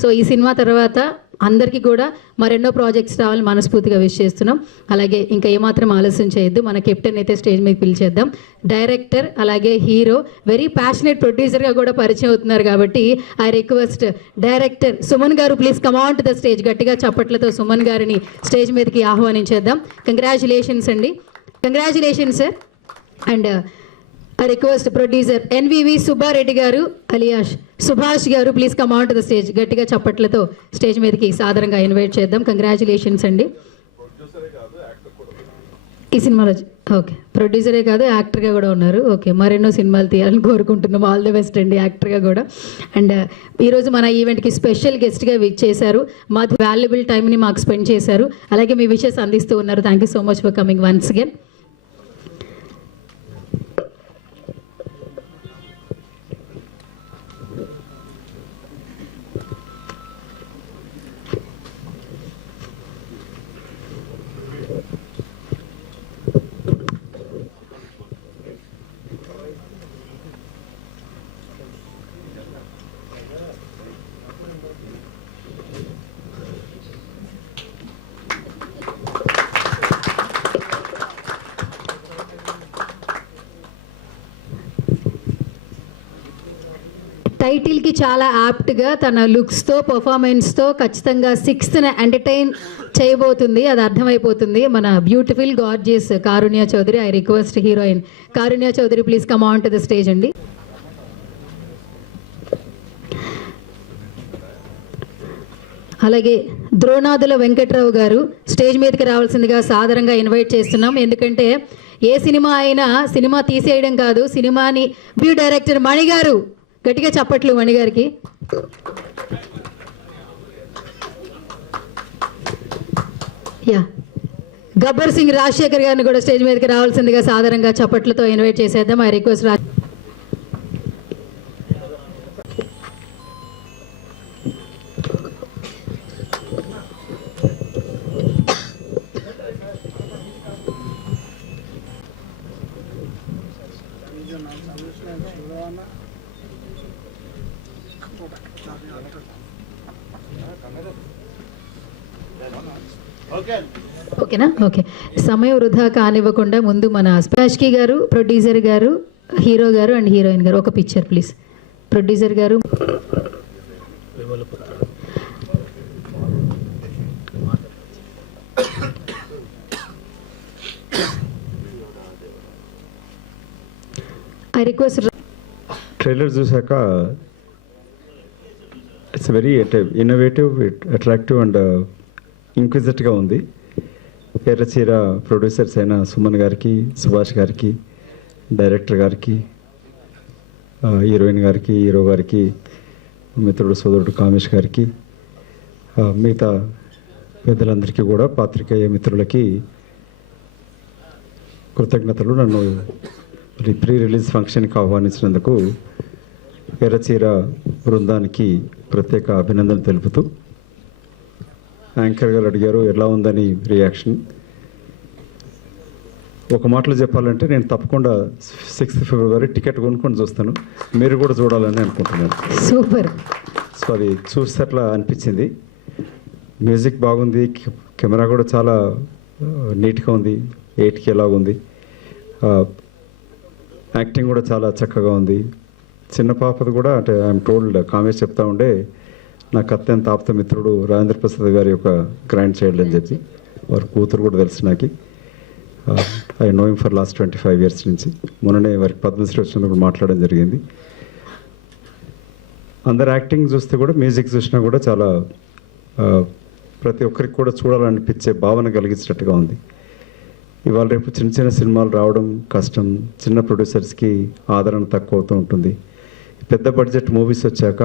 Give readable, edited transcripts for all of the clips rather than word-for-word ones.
So ఈ cinema తర్వాత అందరికీ కూడా మరెన్నో ప్రాజెక్ట్స్ రావాలని మనస్ఫూర్తిగా విష్ చేస్తున్నాం. అలాగే ఇంకా ఏమాత్రం ఆలస్యం చేయొద్దు, మన కెప్టెన్ అయితే స్టేజ్ మీద పిలిచేద్దాం. డైరెక్టర్ అలాగే హీరో, వెరీ ప్యాషనేట్ ప్రొడ్యూసర్గా కూడా పరిచయం అవుతున్నారు కాబట్టి I request director Suman garu please come on to the stage. గట్టిగా చప్పట్లతో సుమన్ గారిని స్టేజ్ మీదకి ఆహ్వానించేద్దాం. కంగ్రాచులేషన్స్ అండి, congratulations sir. And I request producer NVV Subbareddy garu alias Subhash garu please come on to the stage. గట్టిగా చప్పట్లతో స్టేజ్ మీదకి సాదరంగా ఇన్వైట్ చేద్దాం. కంగ్రాచులేషన్స్ అండి. ఈ సినిమాలో ఓకే, ప్రొడ్యూసరే కాదు యాక్టర్గా కూడా ఉన్నారు. ఓకే, మరెన్నో సినిమాలు తీయాలని కోరుకుంటున్నాం. ఆల్ ది బెస్ట్ అండి యాక్టర్గా కూడా. అండ్ ఈరోజు మన ఈవెంట్కి స్పెషల్ గెస్ట్గా చేశారు, మా వాల్యుబుల్ టైంని మాకు స్పెండ్ చేశారు, అలాగే మీ విషెస్ అందిస్తూ ఉన్నారు. Thank you so much for coming once again. టైటిల్కి చాలా యాప్ట్గా తన లుక్స్తో పర్ఫార్మెన్స్తో ఖచ్చితంగా 6th ఎంటర్టైన్ చేయబోతుంది, అది అర్థమైపోతుంది. మన beautiful gorgeous Karunya Chowdary. I request heroine Karunya Chowdary please come on to the stage అండి. అలాగే ద్రోణాదుల వెంకట్రావు గారు స్టేజ్ మీదకి రావాల్సిందిగా సాదరంగా ఇన్వైట్ చేస్తున్నాం. ఎందుకంటే ఏ సినిమా అయినా సినిమా తీసేయడం కాదు, సినిమాని వ్యూ డైరెక్టర్ మణి గారు, గట్టిగా చప్పట్లు మణి గారికి. యా, గబ్బర్ సింగ్ రాజశేఖర్ గారిని కూడా స్టేజ్ మీదకి రావాల్సిందిగా సాదరంగా చప్పట్లతో ఇన్వైట్ చేసేద్దాం. ఐ రిక్వెస్ట్ ఓకేనా? ఓకే, సమయం వృధా కానివ్వకుండా ముందు మన స్పాష్కి గారు, ప్రొడ్యూసర్ గారు, హీరో గారు అండ్ హీరోయిన్ గారు ఒక పిక్చర్ ప్లీజ్. ప్రొడ్యూసర్ గారు, ఐ రిక్వెస్ట్. ట్రైలర్ చూసాక it's very innovative, attractive and ఇంక్విజిట్గా ఉంది. ఎర్రచీర ప్రొడ్యూసర్స్ అయిన సుమన్ గారికి, సుభాష్ గారికి, డైరెక్టర్ గారికి, హీరోయిన్ గారికి, హీరో గారికి, మిత్రుడు సోదరుడు కామేష్ గారికి, మిగతా పెద్దలందరికీ కూడా, పాత్రికేయ మిత్రులకి కృతజ్ఞతలు. నన్ను ప్రీ రిలీజ్ ఫంక్షన్కి ఆహ్వానించినందుకు ఎర్రచీర బృందానికి ప్రత్యేక అభినందనలు తెలుపుతూ, యాంకర్ గారు అడిగారు ఎలా ఉందని రియాక్షన్. ఒక మాటలో చెప్పాలంటే నేను తప్పకుండా 6th ఫిబ్రవరి టికెట్ కొనుక్కొని చూస్తాను, మీరు కూడా చూడాలని అనుకుంటున్నాను. సూపర్. సో అది చూస్తే అట్లా అనిపించింది. మ్యూజిక్ బాగుంది, కెమెరా కూడా చాలా నీట్గా ఉంది, 8K లాగా ఉంది, యాక్టింగ్ కూడా చాలా చక్కగా ఉంది. చిన్న పాపది కూడా అంటే ఐఎమ్ టోల్డ్, కామేష్ చెప్తా ఉండే నాకు అత్యంత ఆప్త మిత్రుడు రాజేంద్ర ప్రసాద్ గారి యొక్క గ్రాండ్ చైల్డ్ అని చెప్పి, వారి కూతురు కూడా తెలుసు నాకు. I know him for last 25 years నుంచి. మొన్ననే వారికి పద్మశ్రీ వచ్చినప్పుడు మాట్లాడడం జరిగింది. అందరు యాక్టింగ్ చూస్తే కూడా, మ్యూజిక్ చూసినా కూడా చాలా ప్రతి ఒక్కరికి కూడా చూడాలనిపించే భావన కలిగించినట్టుగా ఉంది. ఇవాళ రేపు చిన్న చిన్న సినిమాలు రావడం కష్టం, చిన్న ప్రొడ్యూసర్స్కి ఆదరణ తక్కువ అవుతూ ఉంటుంది. పెద్ద బడ్జెట్ మూవీస్ వచ్చాక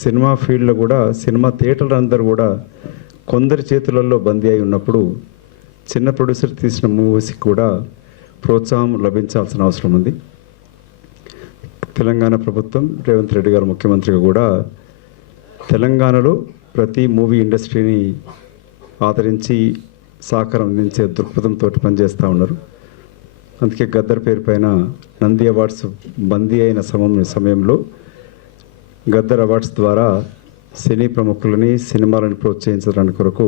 సినిమా ఫీల్డ్లో కూడా, సినిమా థియేటర్లు అందరూ కూడా కొందరి చేతులలో బందీ అయి ఉన్నప్పుడు చిన్న ప్రొడ్యూసర్ తీసిన మూవీస్కి కూడా ప్రోత్సాహం లభించాల్సిన అవసరం ఉంది. తెలంగాణ ప్రభుత్వం, రేవంత్ రెడ్డి గారు ముఖ్యమంత్రిగా కూడా తెలంగాణలో ప్రతి మూవీ ఇండస్ట్రీని ఆదరించి సహకారం అందించే దృక్పథంతో పనిచేస్తూ ఉన్నారు. అందుకే గద్దర్ పేరు పైన నంది అవార్డ్స్ బందీ అయిన సమయంలో గద్దర్ అవార్డ్స్ ద్వారా సినీ ప్రముఖులని సినిమాలను ప్రోత్సహించడానికి కొరకు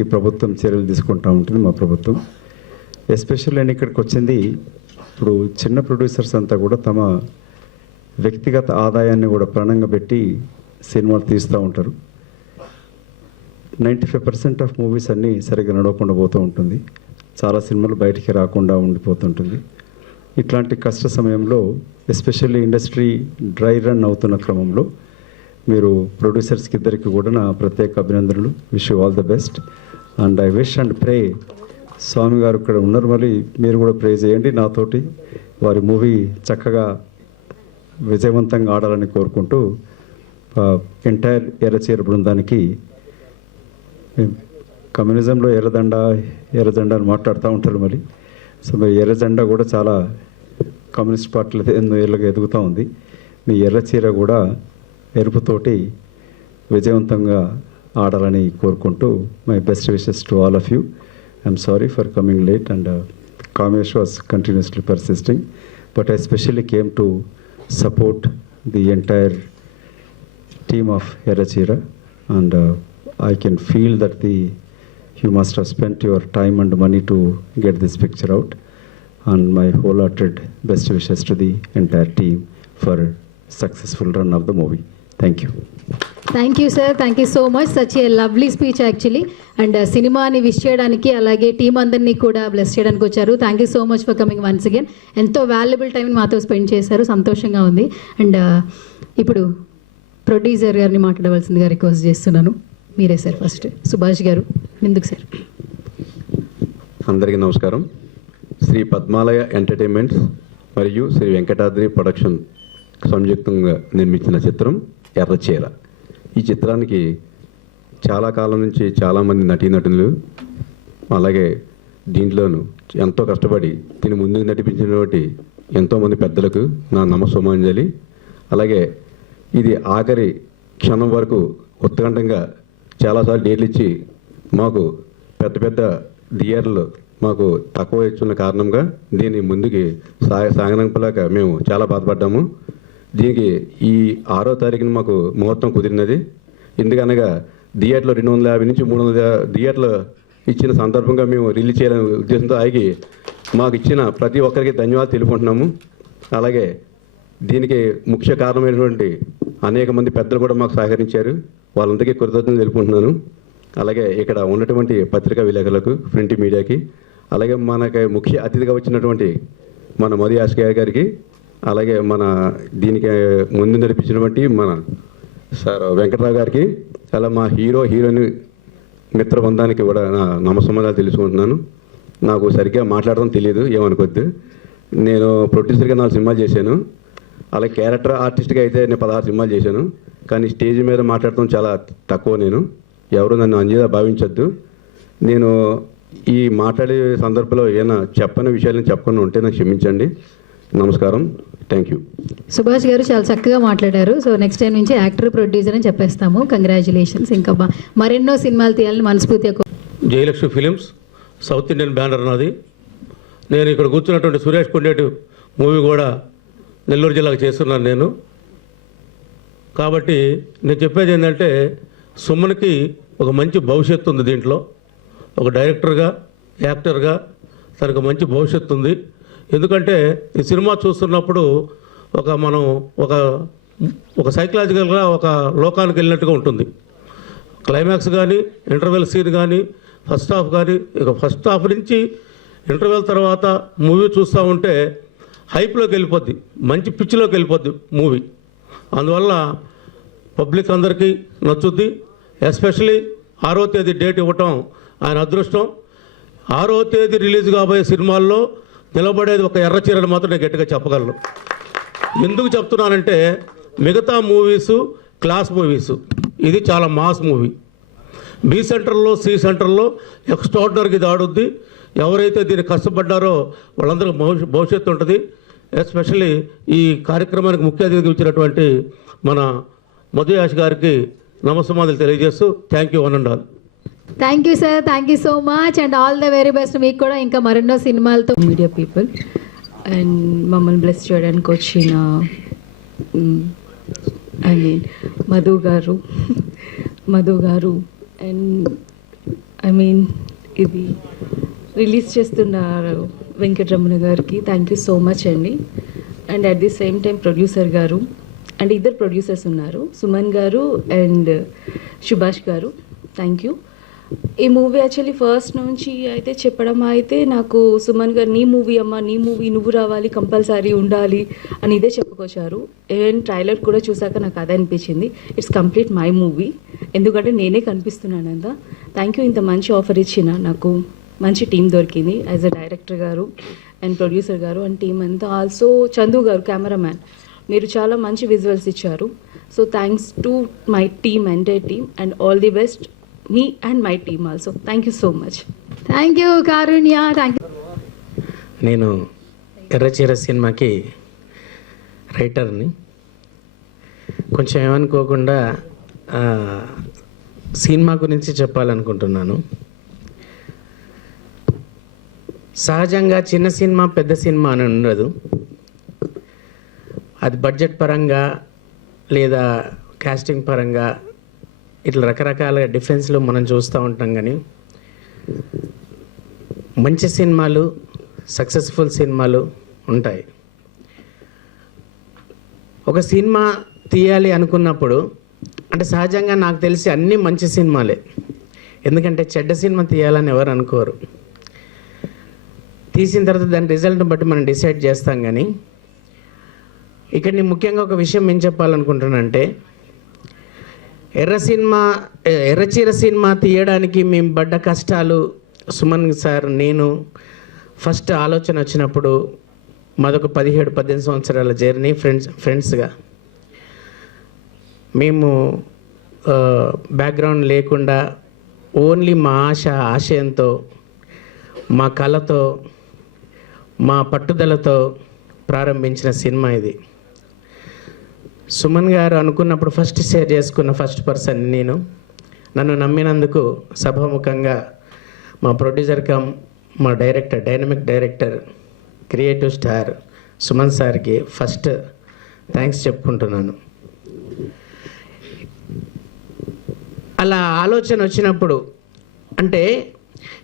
ఈ ప్రభుత్వం చర్యలు తీసుకుంటూ ఉంటుంది, మా ప్రభుత్వం. ఎస్పెషల్ నేను ఇక్కడికి వచ్చింది, ఇప్పుడు చిన్న ప్రొడ్యూసర్స్ అంతా కూడా తమ వ్యక్తిగత ఆదాయాన్ని కూడా ప్రాణంగా పెట్టి సినిమాలు తీస్తూ ఉంటారు. 95% ఆఫ్ మూవీస్ అన్నీ సరిగ్గా నడవకుండా పోతూ ఉంటుంది. చాలా సినిమాలు బయటికి రాకుండా ఉండిపోతుంటుంది. ఇట్లాంటి కష్ట సమయంలో ఎస్పెషల్లీ ఇండస్ట్రీ డ్రై రన్ అవుతున్న క్రమంలో మీరు ప్రొడ్యూసర్స్కి ఇద్దరికి కూడా నా ప్రత్యేక అభినందనలు. Wish you all the best and I wish and pray. Swami గారు ఇక్కడ ఉన్నారు, మళ్ళీ మీరు కూడా ప్రే చేయండి నాతోటి. వారి మూవీ చక్కగా విజయవంతంగా ఆడాలని కోరుకుంటూ ఎంటైర్ ఎర్రచీర బృందానికి, కమ్యూనిజంలో ఎర్రజెండా అని మాట్లాడుతూ ఉంటారు మరి. సో మీ ఎర్రజెండా కూడా చాలా కమ్యూనిస్ట్ పార్టీలు ఎన్నో ఏళ్ళగా ఎదుగుతూ ఉంది. మీ ఎర్రచీర కూడా ఎరుపుతోటి విజయవంతంగా ఆడాలని కోరుకుంటూ my best wishes to all of you. I'm sorry for coming late and Kamesh was continuously persisting, but I specially came to support the entire team of Errachira and I can feel that you must have spent your time and money to get this picture out, and my wholehearted best wishes to the entire team for successful run of the movie. Thank you. Thank you sir, thank you so much. Such a lovely speech actually. And సినిమాని wish చేయడానికి అలాగే team అందరినీ కూడా bless చేయడానికి వచ్చారు. Thank you so much for coming once again. ఎంతో valuable టైంని మాతో స్పెండ్ చేశారు, సంతోషంగా ఉంది. అండ్ ఇప్పుడు ప్రొడ్యూసర్ గారిని మాట్లాడవలసిందిగా రిక్వెస్ట్ చేస్తున్నాను. మీరే సార్ ఫస్ట్. సుభాష్ గారు ఎందుకు సార్? అందరికీ నమస్కారం. శ్రీ పద్మాలయ ఎంటర్టైన్మెంట్స్ మరియు శ్రీ వెంకటాద్రి ప్రొడక్షన్ సంయుక్తంగా నిర్మించిన చిత్రం ఎర్రచీర. ఈ చిత్రానికి చాలా కాలం నుంచి చాలామంది నటీనటులు అలాగే దీంట్లోనూ ఎంతో కష్టపడి దీన్ని ముందుకు నడిపించినటువంటి ఎంతోమంది పెద్దలకు నా నమస్సుమాంజలి. అలాగే ఇది ఆఖరి క్షణం వరకు ఉత్కంఠంగా చాలాసార్లు డేట్లు ఇచ్చి మాకు పెద్ద పెద్ద థియేటర్లు మాకు తక్కువ ఇచ్చిన కారణంగా దీన్ని ముందుకి సాగనంపలేక మేము చాలా బాధపడ్డాము. దీనికి ఈ 6వ తారీఖున మాకు ముహూర్తం కుదిరినది. ఎందుకనగా థియేటర్లో 250 నుంచి 300 థియేటర్లు ఇచ్చిన సందర్భంగా మేము రిలీజ్ చేయాలనే ఉద్దేశంతో ఆగి మాకు ఇచ్చిన ప్రతి ఒక్కరికి ధన్యవాదాలు తెలుపుకుంటున్నాము. అలాగే దీనికి ముఖ్య కారణమైనటువంటి అనేక మంది పెద్దలు కూడా మాకు సహకరించారు, వాళ్ళందరికీ కృతజ్ఞతలు తెలుపుకుంటున్నాను. అలాగే ఇక్కడ ఉన్నటువంటి పత్రికా విలేకరులకు, ప్రింట్ మీడియాకి, అలాగే మనకి ముఖ్య అతిథిగా వచ్చినటువంటి మన మధు యాష్కయ్య గారికి, అలాగే మన దీనికి ముందు నడిపించినటువంటి మన సార్ వెంకటరావు గారికి, అలా మా హీరోయిన్ మిత్ర బృందానికి కూడా నా నమస్సమాధాలు తెలుసుకుంటున్నాను. నాకు సరిగ్గా మాట్లాడడం తెలియదు, ఏమనుకోద్దు. నేను ప్రొడ్యూసర్గా 4 సినిమాలు చేశాను. అలాగే క్యారెక్టర్ ఆర్టిస్ట్గా అయితే నేను 16 సినిమాలు చేశాను. కానీ స్టేజ్ మీద మాట్లాడటం చాలా తక్కువ. నేను ఎవరు నన్ను అంజీగా భావించొద్దు. నేను ఈ మాట్లాడే సందర్భంలో ఏమైనా చెప్పని విషయాలను చెప్పకుండా ఉంటే నాకు క్షమించండి. నమస్కారం, థ్యాంక్ యూ. సుభాష్ గారు చాలా చక్కగా మాట్లాడారు. సో నెక్స్ట్ టైం నుంచి యాక్టర్ ప్రొడ్యూసర్ అని చెప్పేస్తాము. కంగ్రాచులేషన్స్. ఇంకా మరెన్నో సినిమాలు తీయాలని మనస్ఫూర్తిగా. Jayalakshmi films south Indian banner నాది. నేను ఇక్కడ కూర్చున్నటువంటి సురేష్ కొండేటి మూవీ కూడా నెల్లూరు జిల్లాకు చేస్తున్నాను నేను. కాబట్టి నేను చెప్పేది ఏంటంటే, సుమన్కి ఒక మంచి భవిష్యత్తు ఉంది దీంట్లో. ఒక డైరెక్టర్గా, యాక్టర్గా తనకు మంచి భవిష్యత్తు ఉంది. ఎందుకంటే ఈ సినిమా చూస్తున్నప్పుడు మనం ఒక సైకలాజికల్గా ఒక లోకానికి వెళ్ళినట్టుగా ఉంటుంది. క్లైమాక్స్ కానీ, ఇంటర్వెల్ సీన్ కానీ, ఫస్ట్ హాఫ్ కానీ, ఇక ఫస్ట్ హాఫ్ నుంచి ఇంటర్వెల్ తర్వాత మూవీ చూస్తూ ఉంటే హైప్లోకి వెళ్ళిపోద్ది, మంచి పిచ్చిలోకి వెళ్ళిపోద్ది మూవీ. అందువల్ల పబ్లిక్ అందరికీ నచ్చుద్ది. ఎస్పెషలీ 6వ తేదీ డేట్ ఇవ్వటం ఆయన అదృష్టం. 6వ తేదీ రిలీజ్ కాబోయే సినిమాల్లో నిలబడేది ఒక ఎర్రచీరని మాత్రం నేను గట్టిగా చెప్పగలను. ఎందుకు చెప్తున్నానంటే, మిగతా మూవీసు క్లాస్ మూవీసు, ఇది చాలా మాస్ మూవీ. బి సెంటర్లో, సి సెంటర్లో ఎక్స్ట్రాడినరీగా ఇది ఆడుద్ది. ఎవరైతే దీన్ని కష్టపడ్డారో వాళ్ళందరికీ భవిష్యత్తు ఉంటుంది. ఎస్పెషల్లీ ఈ కార్యక్రమానికి ముఖ్య అతిథిగా ఇచ్చినటువంటి మన మధు యాష్ గారికి నమస్సమాధాలు తెలియజేస్తూ thank you one and all. Thank you sir, thank you so much and all the very best. మీకు కూడా ఇంకా మరెన్నో సినిమాలతో. మీడియా పీపుల్ అండ్ మమ్మల్ని బ్లెస్ చేయడానికి వచ్చిన ఐ మీన్ మధు గారు అండ్ ఐ మీన్ ఇది రిలీజ్ చేస్తున్నారు వెంకటరమణ గారికి థ్యాంక్ యూ సో మచ్ అండి. And at the same time producer గారు అండ్ ఇద్దరు ప్రొడ్యూసర్స్ ఉన్నారు, సుమన్ గారు అండ్ సుభాష్ గారు, థ్యాంక్ యూ. ఈ మూవీ యాక్చువల్లీ ఫస్ట్ నుంచి అయితే చెప్పడం అయితే నాకు సుమన్ గారు నీ మూవీ అమ్మ, నీ మూవీ నువ్వు రావాలి, కంపల్సరీ ఉండాలి అని ఇదే చెప్పుకొచ్చారు. అండ్ ట్రైలర్ కూడా చూసాక నాకు అదే అనిపించింది, ఇట్స్ కంప్లీట్ మై మూవీ, ఎందుకంటే నేనే కనిపిస్తున్నాను అంత. థ్యాంక్ యూ, ఇంత మంచి ఆఫర్ ఇచ్చిన నాకు మంచి టీం దొరికింది యాజ్ అ డైరెక్టర్ గారు అండ్ ప్రొడ్యూసర్ గారు అండ్ టీమ్ అంతా. ఆల్సో చందు గారు కెమెరామ్యాన్, మీరు చాలా మంచి విజువల్స్ ఇచ్చారు. So thanks to my team, entire team, and all the best me and my team also. Thank you so much. Thank you Karunya, thank you. నేను ఎర్రచీర సినిమాకి రైటర్ని. కొంచెం ఏమనుకోకుండా సినిమా గురించి చెప్పాలనుకుంటున్నాను. సహజంగా చిన్న సినిమా పెద్ద సినిమా అని ఉండదు, అది బడ్జెట్ పరంగా లేదా కాస్టింగ్ పరంగా ఇట్లా రకరకాల డిఫరెన్స్లు మనం చూస్తూ ఉంటాం. కానీ మంచి సినిమాలు, సక్సెస్ఫుల్ సినిమాలు ఉంటాయి. ఒక సినిమా తీయాలి అనుకున్నప్పుడు అంటే సహజంగా నాకు తెలిసి అన్నీ మంచి సినిమాలే, ఎందుకంటే చెడ్డ సినిమా తీయాలని ఎవరు అనుకోరు. తీసిన తర్వాత దాని రిజల్ట్ని బట్టి మనం డిసైడ్ చేస్తాం. కానీ ఇక్కడ నేను ముఖ్యంగా ఒక విషయం ఏం చెప్పాలనుకుంటున్నానంటే, ఎర్రచీర సినిమా తీయడానికి మేము పడ్డ కష్టాలు, సుమన్ సార్ నేను ఫస్ట్ ఆలోచన వచ్చినప్పుడు మాదొక 17-18 సంవత్సరాల జర్నీ ఫ్రెండ్స్గా. మేము బ్యాక్గ్రౌండ్ లేకుండా ఓన్లీ మా ఆశయంతో, మా కళతో, మా పట్టుదలతో ప్రారంభించిన సినిమా ఇది. సుమన్ గారు అనుకున్నప్పుడు ఫస్ట్ షేర్ చేసుకున్న ఫస్ట్ పర్సన్ నేను. నన్ను నమ్మినందుకు సభాముఖంగా మా ప్రొడ్యూసర్ కమ్ మా director, dynamic director, creative star Suman సార్కి ఫస్ట్ థ్యాంక్స్ చెప్పుకుంటున్నాను. అలా ఆలోచన వచ్చినప్పుడు అంటే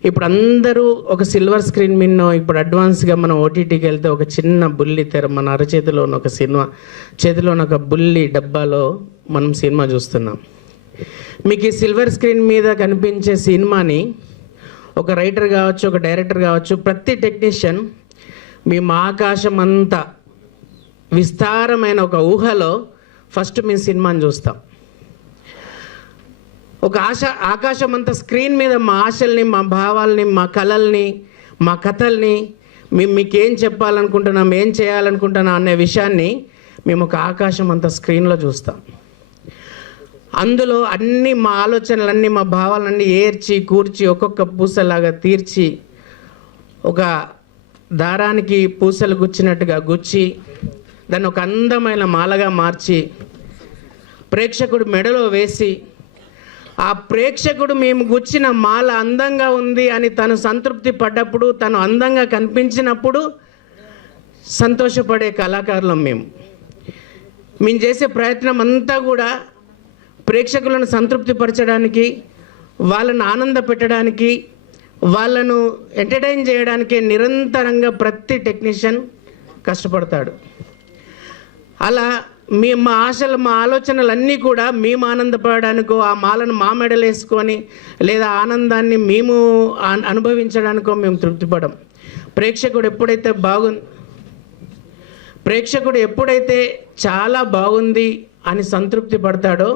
ఇప్పుడు అందరూ ఒక సిల్వర్ స్క్రీన్ మిన్నో, ఇప్పుడు అడ్వాన్స్గా మనం ఓటీటీకి వెళ్తే ఒక చిన్న బుల్లి తెర, మన అరచేతిలో ఉన్న ఒక సినిమా, చేతిలో ఉన్న ఒక బుల్లి డబ్బాలో మనం సినిమా చూస్తున్నాం. మీకు ఈ సిల్వర్ స్క్రీన్ మీద కనిపించే సినిమాని ఒక రైటర్ కావచ్చు, ఒక డైరెక్టర్ కావచ్చు, ప్రతి టెక్నీషియన్ మేము ఆకాశం అంతా విస్తారమైన ఒక ఊహలో ఫస్ట్ మేము సినిమాని చూస్తాం. ఒక ఆకాశం అంతా స్క్రీన్ మీద మా ఆశల్ని, మా భావాల్ని, మా కళల్ని, మా కథల్ని మీకేం చెప్పాలనుకుంటున్నాం, ఏం చేయాలనుకుంటున్నాం అనే విషయాన్ని మేము ఒక ఆకాశం అంతా స్క్రీన్లో చూస్తాం. అందులో అన్నీ మా ఆలోచనలన్నీ, మా భావాలన్నీ ఏర్చి కూర్చి ఒక్కొక్క పూసలాగా తీర్చి, ఒక దారానికి పూసలు గుచ్చినట్టుగా గుచ్చి దాన్ని ఒక అందమైన మాలగా మార్చి ప్రేక్షకుడు మెడలో వేసి, ఆ ప్రేక్షకుడు మేము గుచ్చిన మాల అందంగా ఉంది అని తను సంతృప్తి పడ్డప్పుడు, తను అందంగా కనిపించినప్పుడు సంతోషపడే కళాకారులం మేము. మేము చేసే ప్రయత్నం అంతా కూడా ప్రేక్షకులను సంతృప్తిపరచడానికి, వాళ్ళను ఆనంద పెట్టడానికి, వాళ్ళను ఎంటర్టైన్ చేయడానికి నిరంతరంగా ప్రతి టెక్నీషియన్ కష్టపడతాడు. అలా మా ఆశలు, మా ఆలోచనలన్నీ కూడా మేము ఆనందపడడానికో, ఆ మాలను మా మెడలు వేసుకొని లేదా ఆనందాన్ని మేము అనుభవించడానికో మేము తృప్తిపడం. ప్రేక్షకుడు ఎప్పుడైతే చాలా బాగుంది అని సంతృప్తి పడతాడో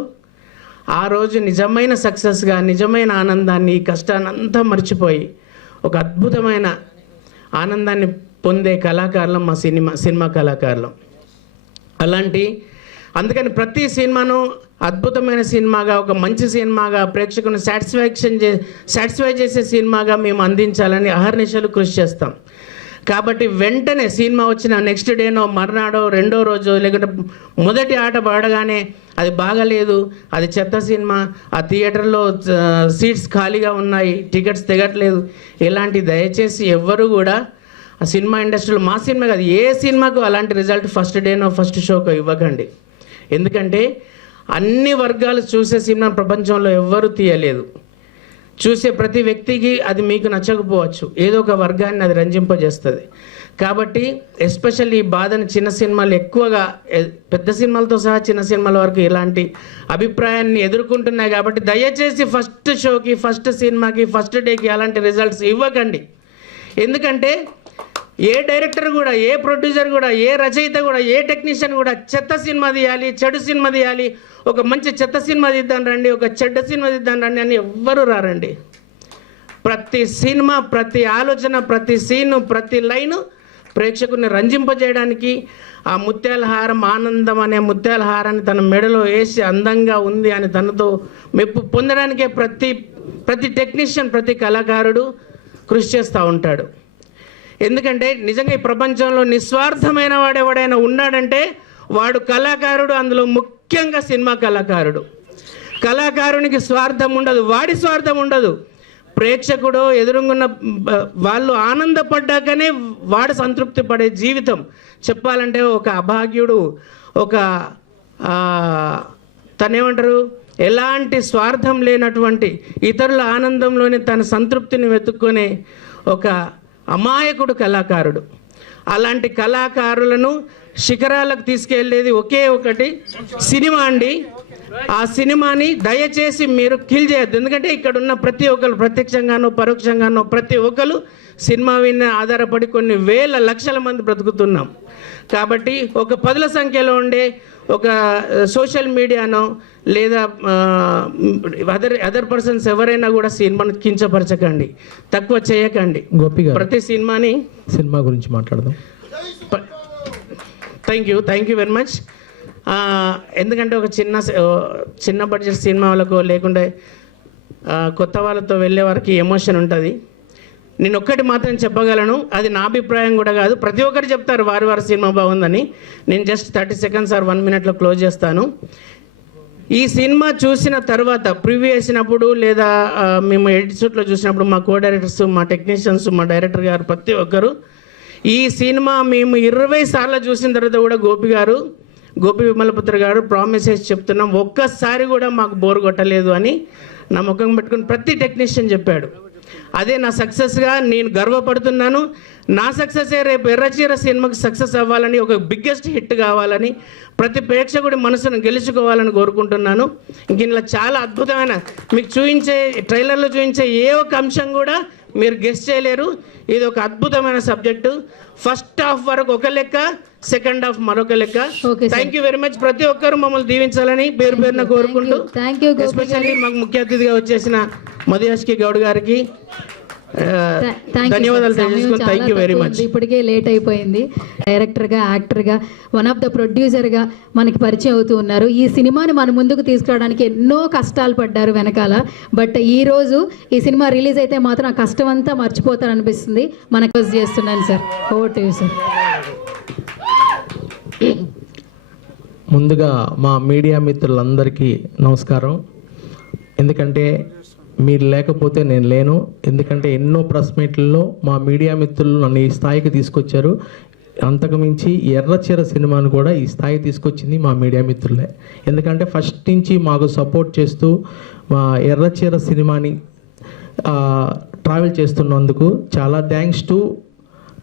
ఆ రోజు నిజమైన సక్సెస్గా, నిజమైన ఆనందాన్ని, కష్టాన్ని అంతా మర్చిపోయి ఒక అద్భుతమైన ఆనందాన్ని పొందే కళాకారులం మా సినిమా కళాకారులం. అందుకని ప్రతి సినిమాను అద్భుతమైన సినిమాగా, ఒక మంచి సినిమాగా, ప్రేక్షకుని సాటిస్ఫై చేసే సినిమాగా మేము అందించాలని అహర్నిశలు కృషి చేస్తాం. కాబట్టి వెంటనే సినిమా వచ్చిన నెక్స్ట్ డేనో, మర్నాడో, రెండో రోజు, లేకుంటే మొదటి ఆట పడగానే అది బాగలేదు, అది చెత్త సినిమా, ఆ థియేటర్లో సీట్స్ ఖాళీగా ఉన్నాయి, టికెట్స్ తెగట్లేదు, ఇలాంటి దయచేసి ఎవ్వరూ కూడా ఆ సినిమా ఇండస్ట్రీలో, మా సినిమా కాదు ఏ సినిమాకు అలాంటి రిజల్ట్ ఫస్ట్ డేనో ఫస్ట్ షోకో ఇవ్వకండి. ఎందుకంటే అన్ని వర్గాలు చూసే సినిమా ప్రపంచంలో ఎవ్వరూ తీయలేదు. చూసే ప్రతి వ్యక్తికి అది మీకు నచ్చకపోవచ్చు, ఏదో ఒక వర్గాన్ని అది రంజింపజేస్తుంది. కాబట్టి ఎస్పెషల్లీ ఈ బాధని చిన్న సినిమాలు ఎక్కువగా, పెద్ద సినిమాలతో సహా చిన్న సినిమాల వరకు ఇలాంటి అభిప్రాయాన్ని ఎదుర్కొంటున్నాయి. కాబట్టి దయచేసి ఫస్ట్ షోకి, ఫస్ట్ సినిమాకి, ఫస్ట్ డేకి అలాంటి రిజల్ట్స్ ఇవ్వకండి. ఎందుకంటే ఏ డైరెక్టర్ కూడా, ఏ ప్రొడ్యూసర్ కూడా, ఏ రచయిత కూడా, ఏ టెక్నీషియన్ కూడా చెత్త సినిమా తీయాలి, చెడు సినిమా తీయాలి, ఒక మంచి చెత్త సినిమా తీద్దాం రండి, ఒక చెడ్డ సినిమా తీద్దాం రండి అని ఎవ్వరూ రారండి. ప్రతి సినిమా, ప్రతి ఆలోచన, ప్రతి సీను, ప్రతి లైను ప్రేక్షకుని రంజింపజేయడానికి, ఆ ముత్యాల హారం, ఆనందం అనే ముత్యాల హారాన్ని తన మెడలో వేసి అందంగా ఉంది అని తనతో మెప్పు పొందడానికే ప్రతి టెక్నీషియన్, ప్రతి కళాకారుడు కృషి చేస్తూ ఉంటాడు. ఎందుకంటే నిజంగా ఈ ప్రపంచంలో నిస్వార్థమైన వాడు ఎవడైనా ఉన్నాడంటే వాడు కళాకారుడు, అందులో ముఖ్యంగా సినిమా కళాకారుడు. కళాకారునికి స్వార్థం ఉండదు, వాడి స్వార్థం ఉండదు. ప్రేక్షకుడు ఎదురుగున్న వాళ్ళు ఆనందపడ్డాకనే వాడు సంతృప్తి పడే జీవితం. చెప్పాలంటే ఒక అభాగ్యుడు, ఒక తనేమంటారు, ఎలాంటి స్వార్థం లేనటువంటి ఇతరుల ఆనందంలోనే తన సంతృప్తిని వెతుక్కునే ఒక అమాయకుడు కళాకారుడు. అలాంటి కళాకారులను శిఖరాలకు తీసుకెళ్ళేది ఒకే ఒకటి సినిమా అండి. ఆ సినిమాని దయచేసి మీరు కిల్ చేయొద్దు. ఎందుకంటే ఇక్కడ ఉన్న ప్రతి ఒక్కరు ప్రత్యక్షంగానో పరోక్షంగానో ప్రతి ఒక్కరు సినిమా మీద ఆధారపడి కొన్ని వేల లక్షల మంది బ్రతుకుతున్నాం. కాబట్టి ఒక పదుల సంఖ్యలో ఉండే ఒక సోషల్ మీడియానో లేదా అదర్ పర్సన్స్ ఎవరైనా కూడా సినిమాను కించపరచకండి, తక్కువ చేయకండి. గోపి గారు, ప్రతి సినిమా గురించి మాట్లాడదాం. Thank you very much. ఎందుకంటే ఒక చిన్న బడ్జెట్ సినిమా వాళ్ళకు లేకుంటే కొత్త వాళ్ళతో వెళ్ళే వారికి ఎమోషన్ ఉంటుంది. నేను ఒక్కటి మాత్రం చెప్పగలను, అది నా అభిప్రాయం కూడా కాదు, ప్రతి ఒక్కరు చెప్తారు వారి సినిమా బాగుందని. నేను జస్ట్ 30 సెకండ్స్ ఆర్ 1 మినిట్లో క్లోజ్ చేస్తాను. ఈ సినిమా చూసిన తర్వాత ప్రివ్యూ వేసినప్పుడు లేదా మేము ఎడిషూట్లో చూసినప్పుడు మా కో డైరెక్టర్స్, మా టెక్నీషియన్స్, మా డైరెక్టర్ గారు ప్రతి ఒక్కరు ఈ సినిమా మేము 20 సార్లు చూసిన తర్వాత కూడా గోపి విమలపుత్ర గారు ప్రామిస్ చేసి చెప్తున్నాం, ఒక్కసారి కూడా మాకు బోర్ కొట్టలేదు అని నా ముఖం పెట్టుకుని ప్రతి టెక్నీషియన్ చెప్పాడు. అదే నా సక్సెస్గా నేను గర్వపడుతున్నాను. నా సక్సెసే రేపు ఎర్రచీర సినిమాకి సక్సెస్ అవ్వాలని, ఒక బిగ్గెస్ట్ హిట్ కావాలని, ప్రతి ప్రేక్షకుడి మనసును గెలుచుకోవాలని కోరుకుంటున్నాను. ఇంక ఇలా చాలా అద్భుతమైన మీకు ట్రైలర్లో చూపించే ఏ ఒక్క అంశం కూడా మీరు గెస్ చేయలేరు. ఇది ఒక అద్భుతమైన సబ్జెక్టు. ఫస్ట్ హాఫ్ వరకు ఒక లెక్క, సెకండ్ హాఫ్ మరొక లెక్క. Thank you very much. ప్రతి ఒక్కరు మమ్మల్ని దీవించాలని పేరున కోరుకుంటూ, ఎస్పెషల్లీ మాకు ముఖ్య అతిథిగా వచ్చేసిన మధుయాష్కి గౌడ్ గారికి ధన్యవాదాలు తెలియజేసుకుని థ్యాంక్ యూ వెరీ మచ్. ఇప్పటికే లేట్ అయిపోయింది. డైరెక్టర్గా, యాక్టర్గా, వన్ ఆఫ్ ద ప్రొడ్యూసర్గా మనకి పరిచయం అవుతూ ఉన్నారు. ఈ సినిమాని మన ముందుకు తీసుకురావడానికి ఎన్నో కష్టాలు పడ్డారు వెనకాల. బట్ ఈరోజు ఈ సినిమా రిలీజ్ అయితే మాత్రం ఆ కష్టం అంతా మర్చిపోతారనిపిస్తుంది. మనకు చేస్తున్నాను sir. Over to you sir. ముందుగా మా మీడియా మిత్రులందరికీ నమస్కారం. ఎందుకంటే మీరు లేకపోతే నేను లేను. ఎందుకంటే ఎన్నో ప్రెస్ మీట్లలో మా మీడియా మిత్రులు నన్ను ఈ స్థాయికి తీసుకొచ్చారు. అంతకుమించి ఎర్రచీర సినిమాను కూడా ఈ స్థాయి తీసుకొచ్చింది మా మీడియా మిత్రులే. ఎందుకంటే ఫస్ట్ నుంచి మాకు సపోర్ట్ చేస్తూ మా ఎర్రచీర సినిమాని ట్రావెల్ చేస్తున్నందుకు చాలా thanks to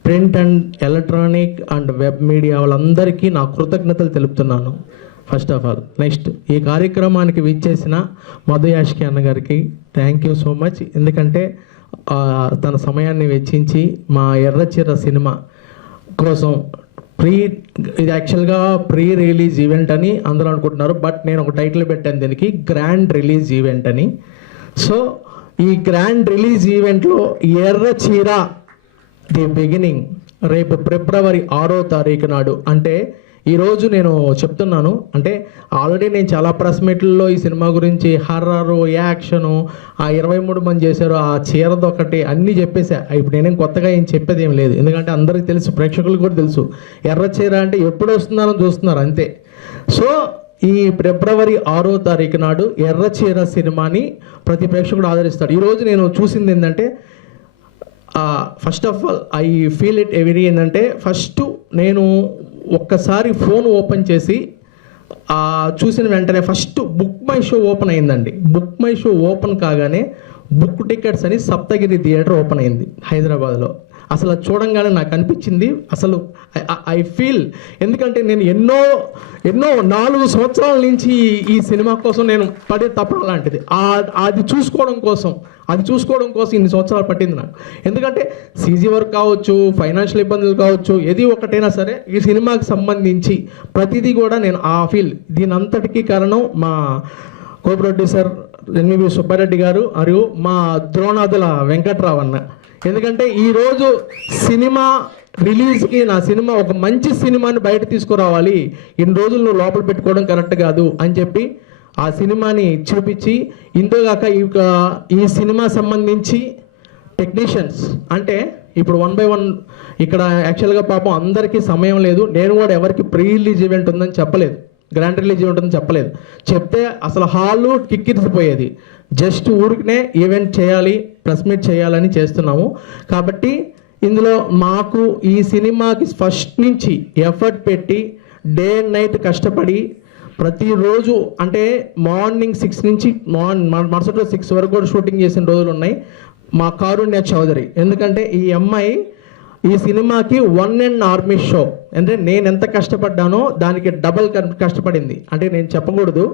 print and electronic and web media వాళ్ళందరికీ నా కృతజ్ఞతలు తెలుపుతున్నాను ఫస్ట్ ఆఫ్ ఆల్. నెక్స్ట్ ఈ కార్యక్రమానికి విచ్చేసిన మధుయాష్కి అన్నగారికి థ్యాంక్ యూ సో మచ్. ఎందుకంటే తన సమయాన్ని వెచ్చించి మా ఎర్రచీర సినిమా కోసం ఇది యాక్చువల్గా ప్రీ రిలీజ్ ఈవెంట్ అని అందరూ అనుకుంటున్నారు. బట్ నేను ఒక టైటిల్ పెట్టాను దీనికి, గ్రాండ్ రిలీజ్ ఈవెంట్ అని. సో ఈ గ్రాండ్ రిలీజ్ ఈవెంట్లో ఎర్రచీర ది బిగినింగ్ రేపు ఫిబ్రవరి 6వ తారీఖు నాడు, అంటే ఈరోజు నేను చెప్తున్నాను, అంటే ఆల్రెడీ నేను చాలా ప్రెస్ మీట్లలో ఈ సినిమా గురించి హర్రరు, యాక్షను, ఆ 23 మంది చేశారు, ఆ చీరదొకటి అన్నీ చెప్పేసా. ఇప్పుడు నేనేం కొత్తగా ఏం చెప్పేది ఏం లేదు. ఎందుకంటే అందరికీ తెలుసు, ప్రేక్షకులకు కూడా తెలుసు, ఎర్రచీర అంటే ఎప్పుడు వస్తున్నారని చూస్తున్నారు అంతే. సో ఈ ఫిబ్రవరి 6వ తారీఖు నాడు ఎర్రచీర సినిమాని ప్రతి ప్రేక్షకుడు ఆదరిస్తాడు. ఈరోజు నేను చూసింది ఏంటంటే, first of all I feel it every ఏంటంటే, ఫస్ట్ నేను ఒక్కసారి ఫోన్ ఓపెన్ చేసి చూసిన వెంటనే first book my show open అయిందండి. బుక్ మై షో ఓపెన్ కాగానే బుక్ టికెట్స్ అని సప్తగిరి థియేటర్ ఓపెన్ అయింది హైదరాబాద్లో. అసలు అది చూడంగానే నాకు అనిపించింది, అసలు ఐ ఫీల్, ఎందుకంటే నేను ఎన్నో 4 సంవత్సరాల నుంచి ఈ సినిమా కోసం నేను పడే తపన లాంటిది. అది చూసుకోవడం కోసం ఇన్ని సంవత్సరాలు పట్టింది నాకు. ఎందుకంటే సీజీ వర్క్ కావచ్చు, ఫైనాన్షియల్ ఇబ్బందులు కావచ్చు, ఏది ఒకటైనా సరే ఈ సినిమాకి సంబంధించి ప్రతిదీ కూడా నేను ఫీల్. దీని అంతటికీ కారణం మా కో ప్రొడ్యూసర్ ఎన్వి సుబ్బారెడ్డి గారు మరియు మా ద్రోణాదుల వెంకట్రావు అన్న. ఎందుకంటే ఈరోజు సినిమా రిలీజ్కి నా సినిమా ఒక మంచి సినిమాని బయట తీసుకురావాలి, ఇన్ని రోజులు నువ్వు లోపల పెట్టుకోవడం కరెక్ట్ కాదు అని చెప్పి ఆ సినిమాని చూపించి, ఇంతోగాక ఈ సినిమా సంబంధించి టెక్నీషియన్స్ అంటే ఇప్పుడు 1 by 1 ఇక్కడ యాక్చువల్గా పాపం అందరికీ సమయం లేదు. నేను కూడా ఎవరికి ప్రీ రిలీజ్ ఈవెంట్ ఉందని చెప్పలేదు, గ్రాండ్ రిలీజ్ ఈవెంట్ ఉందని చెప్పలేదు. చెప్తే అసలు హాలు కిక్కిరిసిపోయేది. జస్ట్ ఊరికనే ఈవెంట్ చేయాలి, ప్రెస్ మీట్ చేయాలని చేస్తున్నాము. కాబట్టి ఇందులో మాకు ఈ సినిమాకి ఫస్ట్ నుంచి ఎఫర్ట్ పెట్టి డే అండ్ నైట్ కష్టపడి ప్రతిరోజు అంటే మార్నింగ్ 6 నుంచి మరుసటి రోజు 6 వరకు కూడా షూటింగ్ చేసిన రోజులు ఉన్నాయి. మా కారుణ్య చౌదరి, ఎందుకంటే ఈ అమ్మాయి ఈ సినిమాకి 1 ఆర్మీ షో, అంటే నేను ఎంత కష్టపడ్డానో దానికి డబల్ కష్టపడింది. అంటే నేను చెప్పకూడదు,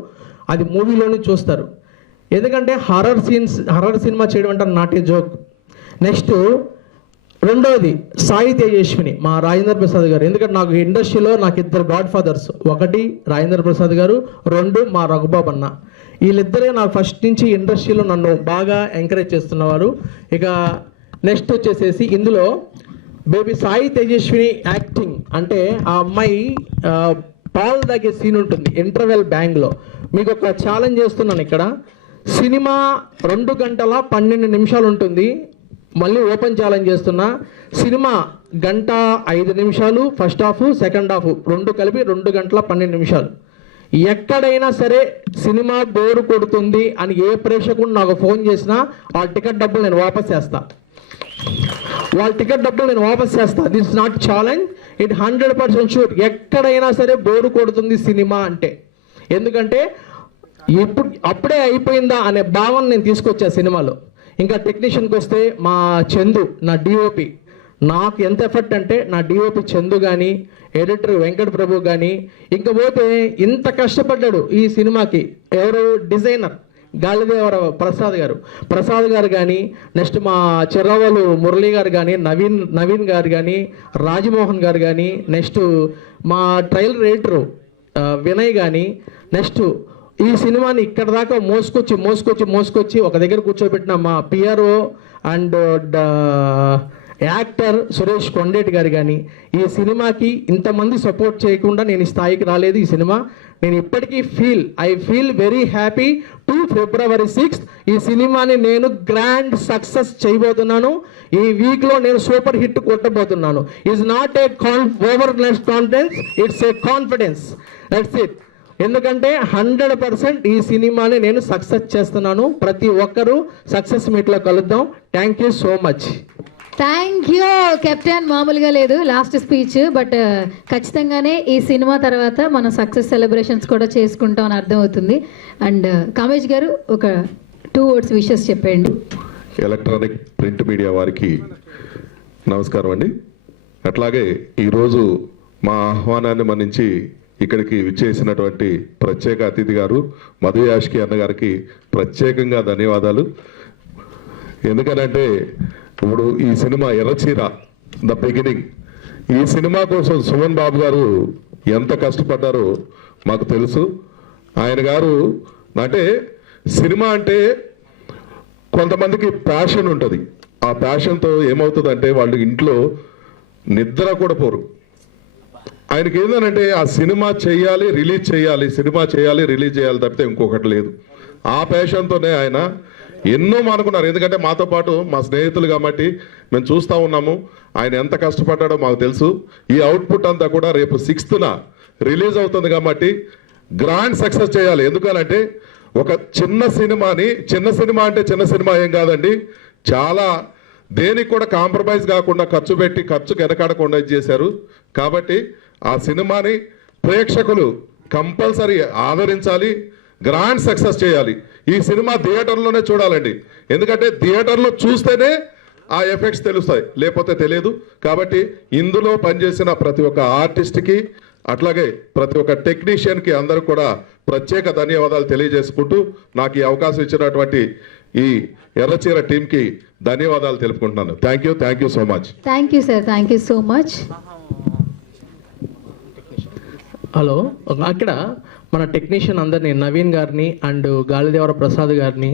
అది మూవీలోనే చూస్తారు. ఎందుకంటే హర్రర్ సినిమా చేయడం అంటే నాట్ ఏ జోక్. నెక్స్ట్ రెండోది సాయి తేజస్విని, మా రాజేంద్ర ప్రసాద్ గారు. ఎందుకంటే నాకు ఇండస్ట్రీలో నాకు 2 గాడ్ ఫాదర్స్, 1 రాజేంద్ర ప్రసాద్ గారు, 2 మా రఘుబాబు అన్న. వీళ్ళిద్దరే నాకు ఫస్ట్ నుంచి ఇండస్ట్రీలో నన్ను బాగా ఎంకరేజ్ చేస్తున్నవారు. ఇక నెక్స్ట్ వచ్చేసేసి ఇందులో బేబీ సాయి తేజస్విని యాక్టింగ్ అంటే ఆ అమ్మాయి పాలు తాగే సీన్ ఉంటుంది ఇంటర్వెల్ బ్యాంగ్లో. మీకు ఒక ఛాలెంజ్ చేస్తున్నాను ఇక్కడ. సినిమా 2 గంటల 12 నిమిషాలు ఉంటుంది. మళ్ళీ ఓపెన్ ఛాలెంజ్ చేస్తున్నా, సినిమా 1 గంట 5 నిమిషాలు ఫస్ట్ హాఫ్, సెకండ్ హాఫ్ 2 కలిపి 2 గంటల 12 నిమిషాలు. ఎక్కడైనా సరే సినిమా బోరు కొడుతుంది అని ఏ ప్రేక్షకుడు నాకు ఫోన్ చేసినా వాళ్ళ టికెట్ డబ్బులు నేను వాపస్ చేస్తా. This is not challenge, it 100% sure. ఎక్కడైనా సరే బోరు కొడుతుంది సినిమా అంటే. ఎందుకంటే అప్పుడే అయిపోయిందా అనే భావన నేను తీసుకొచ్చా సినిమాలో. ఇంకా టెక్నీషియన్కి వస్తే మా చందు, నా డిఓపి, నాకు ఎంత ఎఫర్ట్ అంటే నా డిఓపి చందు కానీ, ఎడిటర్ వెంకట ప్రభు కానీ, ఇంకా పోతే ఇంత కష్టపడ్డాడు ఈ సినిమాకి ఎవరు డిజైనర్ గాలిదేవర ప్రసాద్ గారు కానీ, నెక్స్ట్ మా చిర్రవలు మురళి గారు కానీ, నవీన్ గారు కానీ, రాజమోహన్ గారు కానీ, నెక్స్ట్ మా ట్రైలర్ రైటరు వినయ్ కానీ, నెక్స్ట్ ఈ సినిమాని ఇక్కడ దాకా మోసుకొచ్చి ఒక దగ్గర కూర్చోబెట్టిన మా PRO and actor Suresh Kondeti గారు కానీ, ఈ సినిమాకి ఇంతమంది సపోర్ట్ చేయకుండా నేను ఈ స్థాయికి రాలేదు. ఈ సినిమా నేను ఇప్పటికీ I feel very happy. 2 February 6 ఈ సినిమాని నేను గ్రాండ్ సక్సెస్ చేయబోతున్నాను. ఈ వీక్లో నేను సూపర్ హిట్ కొట్టబోతున్నాను. It's not a over confidence, it's a confidence. That's it. ఎందుకంటే 100% ఈ సినిమాని నేను సక్సెస్ చేస్తున్నాను. ప్రతి ఒక్కరూ సక్సెస్ మీట్లో కలుద్దాం. Thank you so much. Thank you captain. మామూలుగా లేదు లాస్ట్ స్పీచ్, బట్ ఖచ్చితంగానే ఈ సినిమా తర్వాత మనం సక్సెస్ సెలబ్రేషన్స్ కూడా చేసుకుంటాం అని అర్థమవుతుంది. అండ్ కామేష్ గారు ఒక 2 words విషెస్ చెప్పండి. ఎలక్ట్రానిక్ ప్రింట్ మీడియా వారికి నమస్కారం అండి. అట్లాగే ఈరోజు మా ఆహ్వానాన్ని మన్నించి ఇక్కడికి విచ్చేసినటువంటి ప్రత్యేక అతిథి గారు మధు యాష్కి అన్నగారికి ప్రత్యేకంగా ధన్యవాదాలు. ఎందుకనంటే ఇప్పుడు ఈ సినిమా ఎర్రచీర ద బిగినింగ్, ఈ సినిమా కోసం సుమన్ బాబు గారు ఎంత కష్టపడ్డారో మాకు తెలుసు. ఆయన గారు అంటే సినిమా అంటే కొంతమందికి ప్యాషన్ ఉంటుంది. ఆ ప్యాషన్తో ఏమవుతుందంటే వాళ్ళు ఇంట్లో నిద్ర కూడా పోరు. ఆయనకి ఏంటంటే ఆ సినిమా చేయాలి, రిలీజ్ చేయాలి తప్పితే ఇంకొకటి లేదు. ఆ ప్యాషన్తోనే ఆయన ఎన్నో మానుకున్నారు. ఎందుకంటే మాతో పాటు మా స్నేహితులు కాబట్టి మేము చూస్తూ ఉన్నాము ఆయన ఎంత కష్టపడ్డాడో మాకు తెలుసు. ఈ అవుట్పుట్ అంతా కూడా రేపు 6th రిలీజ్ అవుతుంది కాబట్టి గ్రాండ్ సక్సెస్ చేయాలి. ఎందుకనంటే ఒక చిన్న సినిమా అంటే చిన్న సినిమా ఏం కాదండి, చాలా దేనికి కూడా కాంప్రమైజ్ కాకుండా ఖర్చుకు వెనకాడకుండా చేశారు. కాబట్టి ఆ సినిమాని ప్రేక్షకులు కంపల్సరీ ఆదరించాలి, గ్రాండ్ సక్సెస్ చేయాలి. ఈ సినిమా థియేటర్లోనే చూడాలండి, ఎందుకంటే థియేటర్లో చూస్తేనే ఆ ఎఫెక్ట్స్ తెలుస్తాయి, లేకపోతే తెలియదు. కాబట్టి ఇందులో పనిచేసిన ప్రతి ఒక్క ఆర్టిస్ట్కి, అట్లాగే ప్రతి ఒక్క టెక్నీషియన్కి అందరూ కూడా ప్రత్యేక ధన్యవాదాలు తెలియజేసుకుంటూ నాకు ఈ అవకాశం ఇచ్చినటువంటి ఈ ఎర్రచీర టీంకి ధన్యవాదాలు తెలుపుకుంటున్నాను. Thank you so much. Thank you sir, thank you so much. Hello, అక్కడ మన టెక్నీషియన్ అందరినీ, నవీన్ గారిని అండ్ గాలిదేవర ప్రసాద్ గారిని,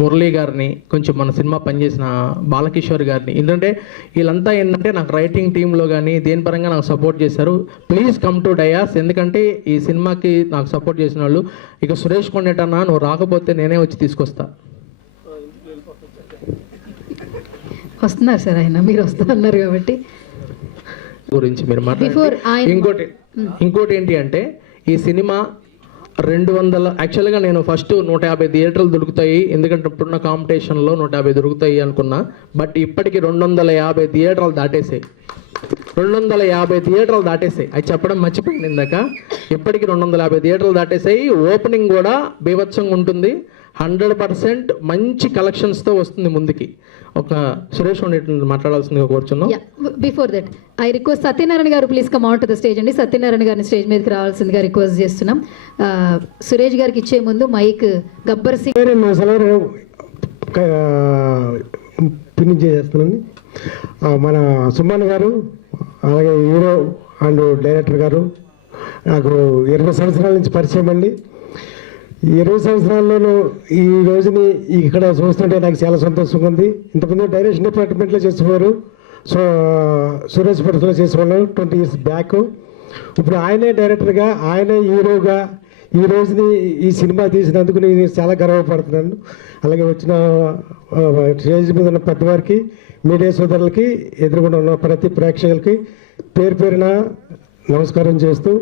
మురళీ గారిని, కొంచెం మన సినిమా పనిచేసిన బాలకిషోర్ గారిని, ఎందుకంటే వీళ్ళంతా ఏంటంటే నాకు రైటింగ్ టీంలో కానీ దేని పరంగా నాకు సపోర్ట్ చేశారు. ప్లీజ్ కమ్ టు డయాస్, ఎందుకంటే ఈ సినిమాకి నాకు సపోర్ట్ చేసిన వాళ్ళు. ఇక సురేష్ కొండేటన్నా నువ్వు రాకపోతే నేనే వచ్చి తీసుకొస్తా. వస్తున్నారు సార్ ఆయన, మీరు వస్తున్నారు కాబట్టి గురించి మీరు మాట్లాడండి. ఇంకోటి ఏంటి అంటే ఈ సినిమా 200 యాక్చువల్గా నేను ఫస్ట్ 150 థియేటర్లు దొరుకుతాయి, ఎందుకంటే ఇప్పుడున్న కాంపిటీషన్లో 150 దొరుకుతాయి అనుకున్నా. బట్ ఇప్పటికి 250 థియేటర్లు దాటేసాయి. 250 థియేటర్లు దాటేసాయి. అది చెప్పడం మర్చిపోయింది ఇందాక. ఇప్పటికి 250 థియేటర్లు దాటేసాయి. ఓపెనింగ్ కూడా బీభత్సంగా ఉంటుంది. 100% మంచి కలెక్షన్స్తో వస్తుంది ముందుకి. ఒక సురేష్ మాట్లాడాల్సిందిగా కోరుచున్నాం. Before that I request Satyanarayana గారు please come out to the stage అండి. సత్యనారాయణ గారిని స్టేజ్ మీదకి రావాల్సిందిగా రిక్వెస్ట్ చేస్తున్నాం. సురేష్ గారికి ఇచ్చే ముందు మైక్ గబ్బర్ సింగ్ ఫినిష్ చేస్తున్నాను. మన సుమన్ గారు, అలాగే హీరో అండ్ డైరెక్టర్ గారు నాకు 20 సంవత్సరాల నుంచి పరిచయం అండి. 20 సంవత్సరాల్లోనూ ఈ రోజుని ఇక్కడ చూస్తుంటే నాకు చాలా సంతోషంగా ఉంది. ఇంతకుముందు డైరెక్షన్ డిపార్ట్మెంట్లో చేసేవారు, సురేష్ పడతలో చేసేవాళ్ళు 20 years బ్యాక్. ఇప్పుడు ఆయనే డైరెక్టర్గా, ఆయనే హీరోగా ఈ రోజుని ఈ సినిమా తీసినందుకు నేను చాలా గర్వపడుతున్నాను. అలాగే వచ్చిన స్టేజ్ మీద ఉన్న పెద్దవారికి, మీడియా సోదరులకి, ఎదురుగుండా ఉన్న ప్రతి ప్రేక్షకులకి పేరు పేరున నమస్కారం చేస్తూ,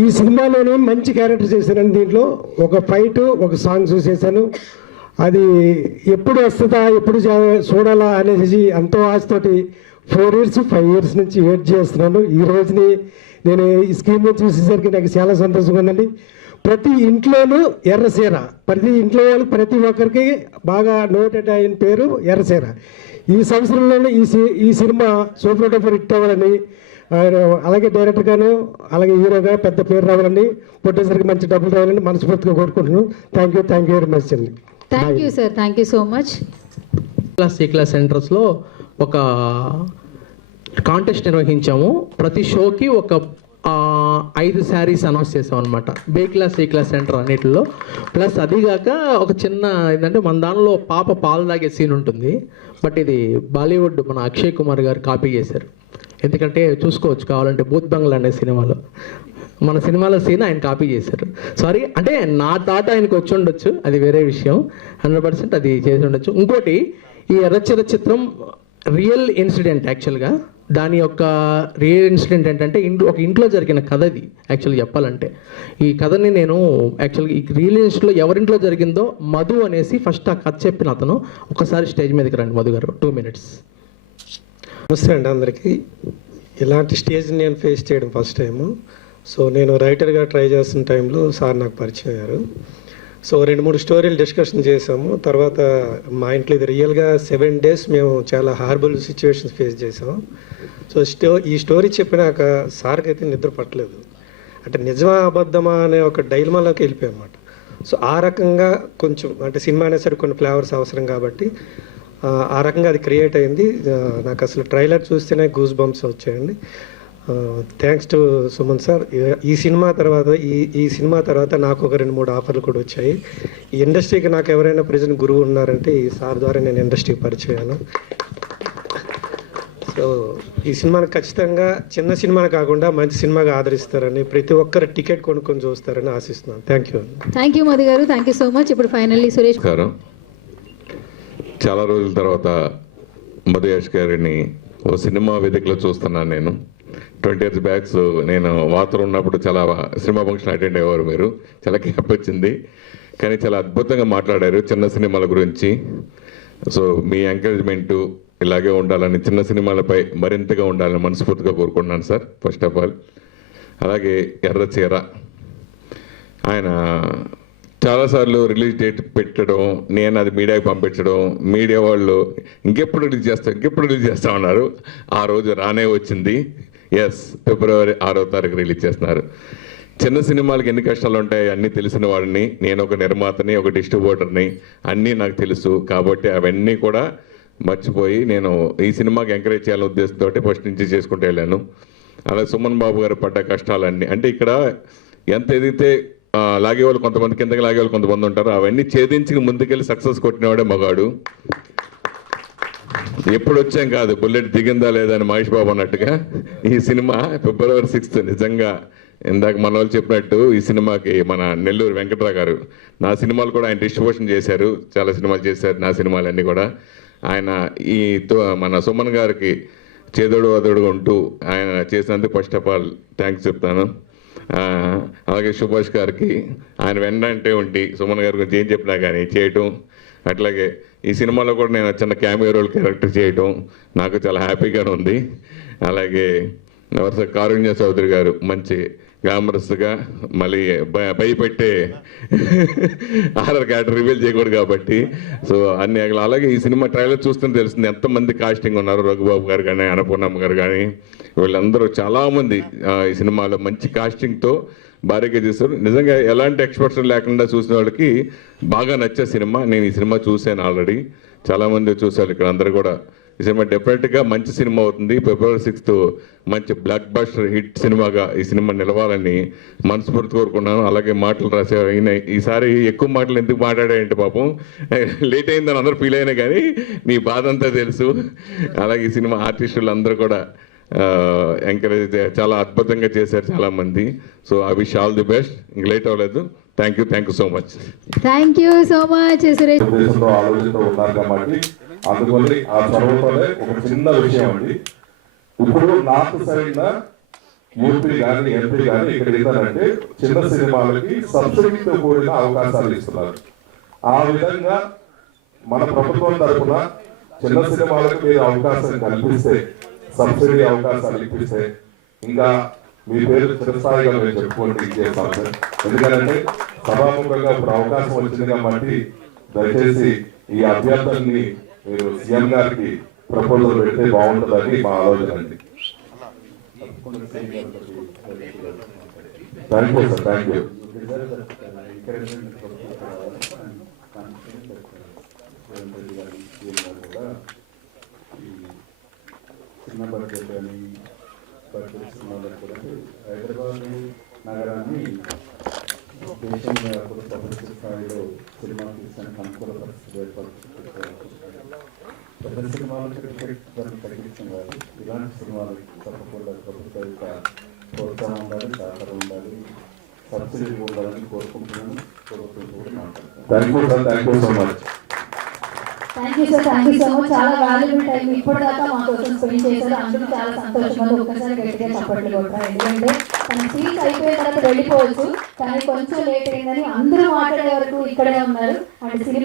ఈ సినిమాలోనే మంచి క్యారెక్టర్ చేశాను. దీంట్లో ఒక ఫైట్, ఒక సాంగ్ చూసేసాను. అది ఎప్పుడు వస్తుందా, ఎప్పుడు చూడాలా అనేసి ఎంతో ఆశతోటి 4 years 5 years నుంచి వెయిట్ చేస్తున్నాను. ఈ రోజుని నేను ఈ స్క్రీన్ మీద చూసేసరికి నాకు చాలా సంతోషంగా ఉందండి. ప్రతి ఇంట్లోనూ ఎర్రచీర, ప్రతి ఇంట్లో వాళ్ళు ప్రతి ఒక్కరికి బాగా నోటెడ్ అయిన పేరు ఎర్రచీర. ఈ సంవత్సరంలోనే ఈ సినిమా సూపర్ డూపర్ హిట్ అవ్వాలని, అలాగే డైరెక్టర్ గాను అలాగే హీరోగా పెద్ద పేరు రావాలని, ప్రొడ్యూసర్కి మంచి డబ్బులు రావాలని మనస్ఫూర్తిగా కోరుకుంటున్నాను. థ్యాంక్ యూ వెరీ మచ్ అండి. Thank you sir, thank you so much. Class సెంటర్స్లో ఒక కాంటెస్ట్ నిర్వహించాము. ప్రతి షోకి ఒక 5 శారీస్ అనౌన్స్ చేసాం అనమాట, సి క్లాస్ సెంటర్ అన్నిటిలో. ప్లస్ అదిగాక ఒక చిన్న ఏంటంటే మన దానిలో పాప పాలు తాగే సీన్ ఉంటుంది. బట్ ఇది బాలీవుడ్ మన అక్షయ్ కుమార్ గారు కాపీ చేశారు. ఎందుకంటే చూసుకోవచ్చు కావాలంటే భూత్ బంగ్లా అనే సినిమాలో, మన సినిమాలో సీన్ ఆయన కాపీ చేశారు. సారీ, అంటే నా థాట్ ఆయనకు వచ్చి ఉండొచ్చు, అది వేరే విషయం. 100% అది చేసి ఉండొచ్చు. ఇంకోటి, ఈ ఎర్రచీర చిత్రం రియల్ ఇన్సిడెంట్. యాక్చువల్గా దాని యొక్క రియల్ ఇన్సిడెంట్ ఏంటంటే ఒక ఇంట్లో జరిగిన కథ. ఇది యాక్చువల్గా చెప్పాలంటే ఈ కథని నేను యాక్చువల్గా ఈ రియల్ ఇన్సిడెంట్లో ఎవరింట్లో జరిగిందో మధు అనేసి ఫస్ట్ ఆ కథ చెప్పిన అతను ఒకసారి స్టేజ్ మీదకి రండి మధు గారు, 2 minutes. నమస్తే అండి అందరికీ. ఇలాంటి స్టేజ్ నేను ఫేస్ చేయడం ఫస్ట్ టైము. సో నేను రైటర్గా ట్రై చేస్తున్న టైంలో సార్ నాకు పరిచయం అయ్యారు. సో 2-3 స్టోరీలు డిస్కషన్ చేసాము. తర్వాత మా ఇంట్లో ఇది రియల్గా 7 days మేము చాలా హార్బుల్ సిచ్యువేషన్స్ ఫేస్ చేసాము. సో ఈ స్టోరీ చెప్పినాక సార్కి అయితే నిద్ర పట్టలేదు. అంటే నిజమా అబద్ధమా అనే ఒక డైలమాలోకి వెళ్ళిపోయాం అన్నమాట. సో ఆ రకంగా కొంచెం అంటే సినిమా అనేసరికి కొన్ని ఫ్లేవర్స్ అవసరం కాబట్టి ఆ రకంగా అది క్రియేట్ అయింది. నాకు అసలు ట్రైలర్ చూస్తేనే గూస్ బంప్స్ వచ్చాయండి. Thanks to Suman sir. ఈ సినిమా తర్వాత నాకు ఒక 2-3 ఆఫర్లు కూడా వచ్చాయి. ఈ ఇండస్ట్రీకి నాకు ఎవరైనా ప్రజెంట్ గురువు ఉన్నారంటే ఈ సార్ ద్వారా నేను ఇండస్ట్రీకి పరిచయాను. సో ఈ సినిమాని ఖచ్చితంగా చిన్న సినిమాని కాకుండా మంచి సినిమాగా ఆదరిస్తారని, ప్రతి ఒక్కరు టికెట్ కొనుక్కొని చూస్తారని ఆశిస్తున్నాను. థ్యాంక్ యూ మధు గారు, థ్యాంక్ యూ సో మచ్. ఇప్పుడు ఫైనల్లీ సురేష్. చాలా రోజుల తర్వాత మధుయాష్ గారిని ఓ సినిమా వేదికలో చూస్తున్నాను నేను. 20 years బ్యాక్ నేను వాతరు ఉన్నప్పుడు చాలా సినిమా ఫంక్షన్ అటెండ్ అయ్యేవారు మీరు. చాలా గ్యాప్ వచ్చింది, కానీ చాలా అద్భుతంగా మాట్లాడారు చిన్న సినిమాల గురించి. సో మీ ఎంకరేజ్మెంటు ఇలాగే ఉండాలని, చిన్న సినిమాలపై మరింతగా ఉండాలని మనస్ఫూర్తిగా కోరుకుంటున్నాను సార్. ఫస్ట్ ఆఫ్ ఆల్ అలాగే ఎర్రచీర ఆయన చాలాసార్లు రిలీజ్ డేట్ పెట్టడం, నేను అది మీడియాకి పంపించడం, మీడియా వాళ్ళు ఇంకెప్పుడు రిలీజ్ చేస్తా ఉన్నారు. ఆ రోజు రానే వచ్చింది. ఫిబ్రవరి 6వ తారీఖు రిలీజ్ చేస్తున్నారు. చిన్న సినిమాలకు ఎన్ని కష్టాలు ఉంటాయి అన్నీ తెలిసిన వాడిని. నేను ఒక నిర్మాతని, ఒక డిస్ట్రిబ్యూటర్ని, అన్నీ నాకు తెలుసు. కాబట్టి అవన్నీ కూడా మర్చిపోయి నేను ఈ సినిమాకి ఎంకరేజ్ చేయాలనే ఉద్దేశంతో ఫస్ట్ నుంచి చేసుకుంటూ వెళ్ళాను. అలా సుమన్ బాబు గారు పడ్డ కష్టాలన్నీ, అంటే ఇక్కడ ఎంత ఎదిగితే లాగేవాళ్ళు కొంతమంది, కిందకి లాగేవాళ్ళు కొంతమంది ఉంటారు. అవన్నీ ఛేదించి ముందుకెళ్ళి సక్సెస్ కొట్టినవాడే మగాడు. ఎప్పుడు వచ్చాం కాదు, బుల్లెట్ దిగిందా లేదా అని మహేష్ బాబు అన్నట్టుగా ఈ సినిమా ఫిబ్రవరి 6th నిజంగా ఇందాక మన వాళ్ళు చెప్పినట్టు ఈ సినిమాకి మన నెల్లూరు వెంకట్రావు గారు, నా సినిమాలు కూడా ఆయన డిస్ట్రిబ్యూషన్ చేశారు, చాలా సినిమాలు చేశారు. నా సినిమాలన్నీ కూడా ఆయన మన సుమన్ గారికి చేదోడు అదోడుగా ఉంటూ ఆయన చేసినందుకు ఫస్ట్ ఆఫ్ ఆల్ థ్యాంక్స్ చెప్తాను. అలాగే సుభాష్ గారికి ఆయన వెంటంటే ఉండి సుమన్ గారి గురించి ఏం చెప్పినా కానీ చేయటం. అట్లాగే ఈ సినిమాలో కూడా నేను చిన్న క్యామియో రోల్ క్యారెక్టర్ చేయటం నాకు చాలా హ్యాపీగానే ఉంది. అలాగే వరుస కారుణ్య చౌదరి గారు మంచి గ్లామరస్గా, మళ్ళీ భయపెట్టే హారర్ క్యారెక్టర్ రివీల్ చేయకూడదు కాబట్టి సో అన్ని. అలాగే ఈ సినిమా ట్రైలర్ చూస్తుంటే తెలుస్తుంది ఎంతమంది కాస్టింగ్ ఉన్నారు. రఘుబాబు గారు కానీ, అన్నపూర్ణమ్మ గారు కానీ, వీళ్ళందరూ చాలామంది ఈ సినిమాలో మంచి కాస్టింగ్తో భారీగా చేస్తారు. నిజంగా ఎలాంటి ఎక్స్పర్ట్స్ లేకుండా చూసిన వాళ్ళకి బాగా నచ్చే సినిమా. నేను ఈ సినిమా చూశాను ఆల్రెడీ, చాలామంది చూశారు ఇక్కడ అందరూ కూడా. ఈ సినిమా డెఫినెట్గా మంచి సినిమా అవుతుంది. ఫిబ్రవరి 6th మంచి బ్లాక్ బస్టర్ హిట్ సినిమాగా ఈ సినిమా నిలవాలని మనస్ఫూర్తి కోరుకున్నాను. అలాగే మాటలు రాసే ఈసారి ఎక్కువ మాటలు ఎందుకు మాట్లాడాయంటే పాపం లేట్ అయిందని అందరూ ఫీల్ అయినా కానీ మీ బాధ అంతా తెలుసు. అలాగే ఈ సినిమా ఆర్టిస్టులు అందరూ కూడా ఎంకరేజ్ చాలా అద్భుతంగా చేశారు చాలామంది. So I wish all the best. ఇంక లేట్ అవ్వలేదు. Thank you so much. Thank you so much Suresh. ఆలోచనతో ఉన్నారు కాబట్టి అందువల్ల ఆ చొరవతోనే ఒక చిన్న విషయం అండి. ఇప్పుడు నార్త్ సైడ్ యూపీ కానీ ఎంపీ కానీ ఇక్కడ ఏంటంటే చిన్న సినిమాలకి సబ్సిడీతో కూడిన అవకాశాలు ఇస్తున్నారు. ఆ విధంగా మన ప్రభుత్వం తరఫున చిన్న సినిమాలకు మీరు అవకాశం కల్పిస్తే, సబ్సిడీ అవకాశాలు ఇప్పిస్తే ఇంకా మీ పేరు చిరస్థాయిగా మేము చెప్పుకోండి చేస్తాం సార్. ఎందుకంటే సభాముఖంగా ఇప్పుడు అవకాశం వచ్చింది కాబట్టి దయచేసి ఈ అభ్యర్థుల్ని మీరు సీఎం గారికి ప్రపోజల్ పెడితే బాగుంటుందని మా ఆలోచన అండి. Thank you sir. Thank you. చిన్న బడ్జెట్ అని బడ్జెట్ సినిమాలు కూడా హైదరాబాద్ నగరాన్ని దేశంలో కూడా ప్రపంచ స్థాయిలో సినిమా తీసానికి అనుకూల పరిస్థితి ఏర్పడుతుంది. పెద్ద సినిమాలకు టికెట్ ధరలు తగ్గించాలి. ఇలాంటి సినిమాలు తప్పకుండా ప్రభుత్వ యొక్క ప్రోత్సాహం ఉండాలి, సహకారం ఉండాలి, సబ్సిడీ ఉండాలని కోరుకుంటున్నాను. ప్రభుత్వం కూడా మాట్లాడతాను. Thank you sir. Thank you so much. Thank you sir. Thank you so much. చాలా వాల్యుబుల్ టైం ఇప్పటిదాకా మా కోసం స్పెండ్ చేశారు. అందరూ చాలా సంతోషంగా ఒక్కసారి గట్టిగా చప్పట్లు కొట్టారు. ఎందుకంటే తన సీట్ అయిపోయిన తర్వాత వెళ్ళిపోవచ్చు, కానీ కొంచెం లేట్ అయిందని అందరూ మాట్లాడే వరకు ఇక్కడే ఉన్నారు. And cinema